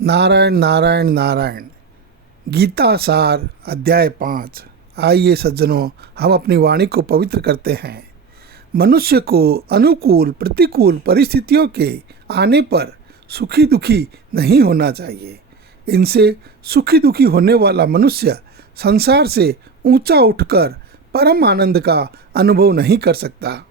नारायण नारायण नारायण। गीता सार अध्याय 5। आइए सज्जनों, हम अपनी वाणी को पवित्र करते हैं। मनुष्य को अनुकूल प्रतिकूल परिस्थितियों के आने पर सुखी दुखी नहीं होना चाहिए। इनसे सुखी दुखी होने वाला मनुष्य संसार से ऊंचा उठकर परम आनंद का अनुभव नहीं कर सकता।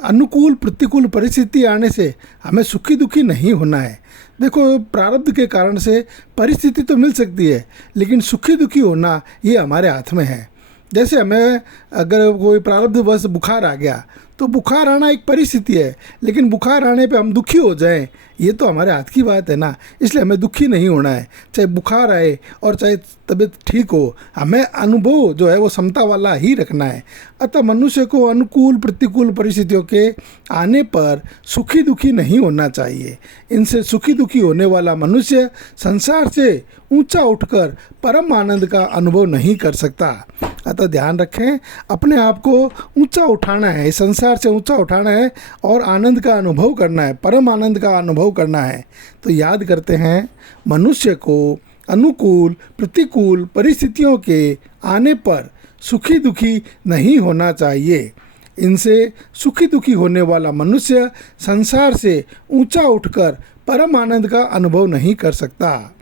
अनुकूल प्रतिकूल परिस्थिति आने से हमें सुखी दुखी नहीं होना है। देखो, प्रारब्ध के कारण से परिस्थिति तो मिल सकती है, लेकिन सुखी दुखी होना ये हमारे हाथ में है। जैसे हमें अगर कोई प्रारब्धवश बुखार आ गया तो बुखार आना एक परिस्थिति है, लेकिन बुखार आने पे हम दुखी हो जाएं ये तो हमारे हाथ की बात है ना। इसलिए हमें दुखी नहीं होना है, चाहे बुखार आए और चाहे तबीयत ठीक हो। हमें अनुभव जो है वो समता वाला ही रखना है। अतः मनुष्य को अनुकूल प्रतिकूल परिस्थितियों के आने पर सुखी दुखी नहीं होना चाहिए। इनसे सुखी दुखी होने वाला मनुष्य संसार से ऊंचा उठकर परम आनंद का अनुभव नहीं कर सकता। अतः ध्यान रखें, अपने आप को ऊंचा उठाना है, संसार से ऊंचा उठाना है और आनंद का अनुभव करना है, परम आनंद का अनुभव करना है। तो याद करते हैं, मनुष्य को अनुकूल प्रतिकूल परिस्थितियों के आने पर सुखी दुखी नहीं होना चाहिए। इनसे सुखी दुखी होने वाला मनुष्य संसार से ऊंचा उठकर परम आनंद का अनुभव नहीं कर सकता।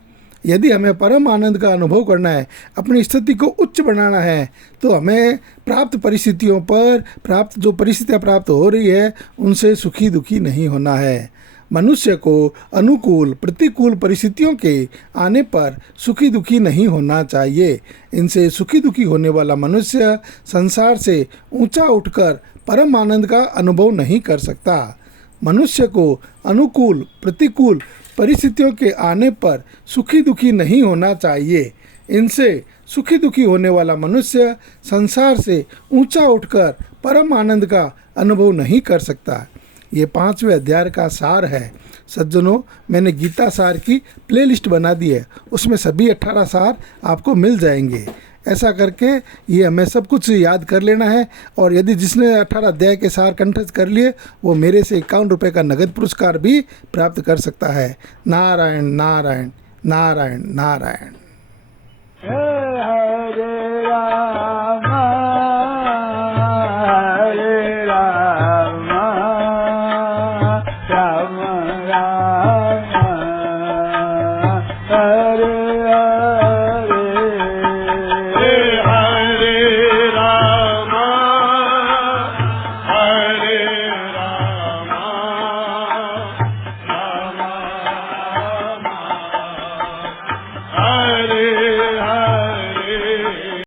यदि हमें परम आनंद का अनुभव करना है, अपनी स्थिति को उच्च बनाना है, तो हमें प्राप्त परिस्थितियों पर जो परिस्थितियाँ प्राप्त हो रही है उनसे सुखी दुखी नहीं होना है। मनुष्य को अनुकूल प्रतिकूल परिस्थितियों के आने पर सुखी दुखी नहीं होना चाहिए। इनसे सुखी दुखी होने वाला मनुष्य संसार से ऊंचा उठकर परम आनंद का अनुभव नहीं कर सकता। मनुष्य को अनुकूल प्रतिकूल परिस्थितियों के आने पर सुखी दुखी नहीं होना चाहिए। इनसे सुखी दुखी होने वाला मनुष्य संसार से ऊंचा उठकर परम आनंद का अनुभव नहीं कर सकता। ये 5वें अध्याय का सार है। सज्जनों, मैंने गीता सार की प्लेलिस्ट बना दी है, उसमें सभी 18 सार आपको मिल जाएंगे। ऐसा करके ये हमें सब कुछ याद कर लेना है। और यदि जिसने 18 अध्याय के सार कंठस्थ कर लिए वो मेरे से 51 रुपये का नगद पुरस्कार भी प्राप्त कर सकता है। नारायण नारायण नारायण नारायण।